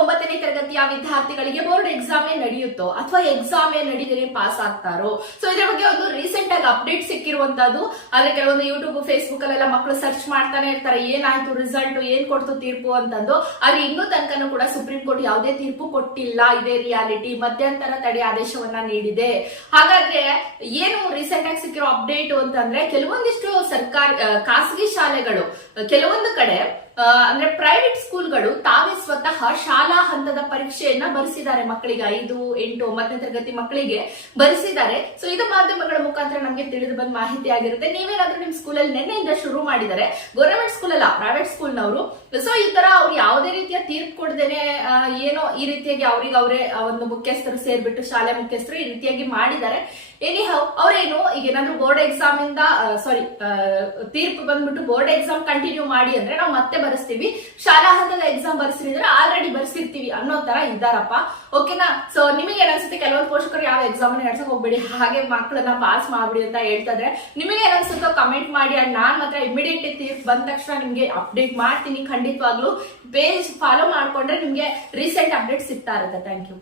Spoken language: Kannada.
ಒಂಬತ್ತನೇ ತರಗತಿಯ ವಿದ್ಯಾರ್ಥಿಗಳಿಗೆ ಬೋರ್ಡ್ ಎಕ್ಸಾಮೇ ನಡೆಯುತ್ತೋ ಅಥವಾ ಎಕ್ಸಾಮೇ ನಡೀದೇ ಪಾಸ್ ಆಗ್ತಾರೋ? ಸೊ ಇದ್ರ ಬಗ್ಗೆ ಒಂದು ರೀಸೆಂಟ್ ಆಗಿ ಅಪ್ಡೇಟ್ ಸಿಕ್ಕಿರುವಂತದ್ದು ಆದ್ರೆ ಕೆಲವೊಂದು ಯೂಟ್ಯೂಬ್ ಫೇಸ್ಬುಕ್ ಅಲ್ಲೆಲ್ಲ ಮಕ್ಕಳು ಸರ್ಚ್ ಮಾಡ್ತಾನೆ ಇರ್ತಾರೆ. ಏನಾಯ್ತು ರಿಸಲ್ಟ್ ಏನ್ ಕೊಡ್ತು ತೀರ್ಪು ಅಂತಂದು. ಆದ್ರೆ ಇನ್ನೂ ತನಕನೂ ಕೂಡ ಸುಪ್ರೀಂ ಕೋರ್ಟ್ ಯಾವುದೇ ತೀರ್ಪು ಕೊಟ್ಟಿಲ್ಲ. ಇದೇ ರಿಯಾಲಿಟಿ ಮಧ್ಯಂತರ ತಡೆ ಆದೇಶವನ್ನ ನೀಡಿದೆ. ಹಾಗಾದ್ರೆ ಏನು ರೀಸೆಂಟ್ ಆಗಿ ಸಿಕ್ಕಿರೋ ಅಪ್ಡೇಟ್ ಅಂತಂದ್ರೆ ಕೆಲವೊಂದಿಷ್ಟು ಸರ್ಕಾರಿ ಖಾಸಗಿ ಶಾಲೆಗಳು ಕೆಲವೊಂದು ಕಡೆ ಅಂದ್ರೆ ಪ್ರೈವೇಟ್ ಸ್ಕೂಲ್ಗಳು ತಾವೇ ಸ್ವತಃ ಶಾಲಾ ಹಂತದ ಪರೀಕ್ಷೆಯನ್ನ ಬರೆಸಿದ್ದಾರೆ ಮಕ್ಕಳಿಗೆ, ಐದು, ಎಂಟು, ಒಂಬತ್ತನೇ ತರಗತಿ ಮಕ್ಕಳಿಗೆ ಬರೆಸಿದ್ದಾರೆ. ಸೊ ಇದು ಮಾಧ್ಯಮಗಳ ಮುಖಾಂತರ ನಮಗೆ ತಿಳಿದು ಬಂದ ಮಾಹಿತಿ ಆಗಿರುತ್ತೆ. ನೀವೇನಾದ್ರೂ ನಿಮ್ ಸ್ಕೂಲಲ್ಲಿ ನಿನ್ನೆಯಿಂದ ಶುರು ಮಾಡಿದ್ದಾರೆ ಗೌರ್ಮೆಂಟ್ ಸ್ಕೂಲ್ ಅಲ್ಲ ಪ್ರೈವೇಟ್ ಸ್ಕೂಲ್ನವರು ಸೊ ಈ ತರ ಅವ್ರು ಯಾವುದೇ ರೀತಿಯ ತೀರ್ಪು ಕೊಡದೇನೆ ಏನೋ ಈ ರೀತಿಯಾಗಿ ಅವ್ರಿಗೆ ಅವರೇ ಒಂದು ಮುಖ್ಯಸ್ಥರು ಸೇರ್ಬಿಟ್ಟು ಶಾಲೆ ಮುಖ್ಯಸ್ಥರು ಈ ರೀತಿಯಾಗಿ ಮಾಡಿದ್ದಾರೆ. ಎನಿ ಹೌ ಅವ್ರೇನು ಈಗ ಏನಾದ್ರು ಬೋರ್ಡ್ ಎಕ್ಸಾಮ್ ಇಂದ ಸಾರಿ ತೀರ್ಪು ಬಂದ್ಬಿಟ್ಟು ಬೋರ್ಡ್ ಎಕ್ಸಾಮ್ ಕಂಟಿನ್ಯೂ ಮಾಡಿ ಅಂದ್ರೆ ನಾವು ಮತ್ತೆ ಬರೆಸ್ತೀವಿ. ಶಾಲಾ ಹಂತದ ಎಕ್ಸಾಮ್ ಬರ್ಸಿದ್ರೆ ಆಲ್ರೆಡಿ ಬರ್ಸಿರ್ತೀವಿ ಅನ್ನೋ ತರ ಇದ್ದಾರಪ್ಪ. ಓಕೆನಾ ಸೊ ನಿಮಗೆ ಏನಿಸುತ್ತೆ ಕೆಲವೊಂದು ಪೋಷಕರು ಯಾವ ಎಕ್ಸಾಮ್ ನಡ್ಸಕ್ ಹೋಗ್ಬೇಡಿ, ಹಾಗೆ ಮಕ್ಕಳನ್ನ ಪಾಸ್ ಮಾಡ್ಬಿಡಿ ಅಂತ ಹೇಳ್ತಾ ಇದ್ರೆ ನಿಮಗೆ ಏನನ್ಸುತ್ತೋ ಕಮೆಂಟ್ ಮಾಡಿ ಅಂಡ್ ನಾನ್ ಮಾತ್ರ ಇಮಿಡಿಯೇಟ್ ತೀರ್ಪು ಬಂದ ತಕ್ಷಣ ನಿಮ್ಗೆ ಅಪ್ಡೇಟ್ ಮಾಡ್ತೀನಿ ಖಂಡಿತವಾಗ್ಲೂ. ಪೇಜ್ ಫಾಲೋ ಮಾಡ್ಕೊಂಡ್ರೆ ನಿಮ್ಗೆ ರೀಸೆಂಟ್ ಅಪ್ಡೇಟ್ ಸಿಗ್ತಾ ಇರುತ್ತೆ. Thank you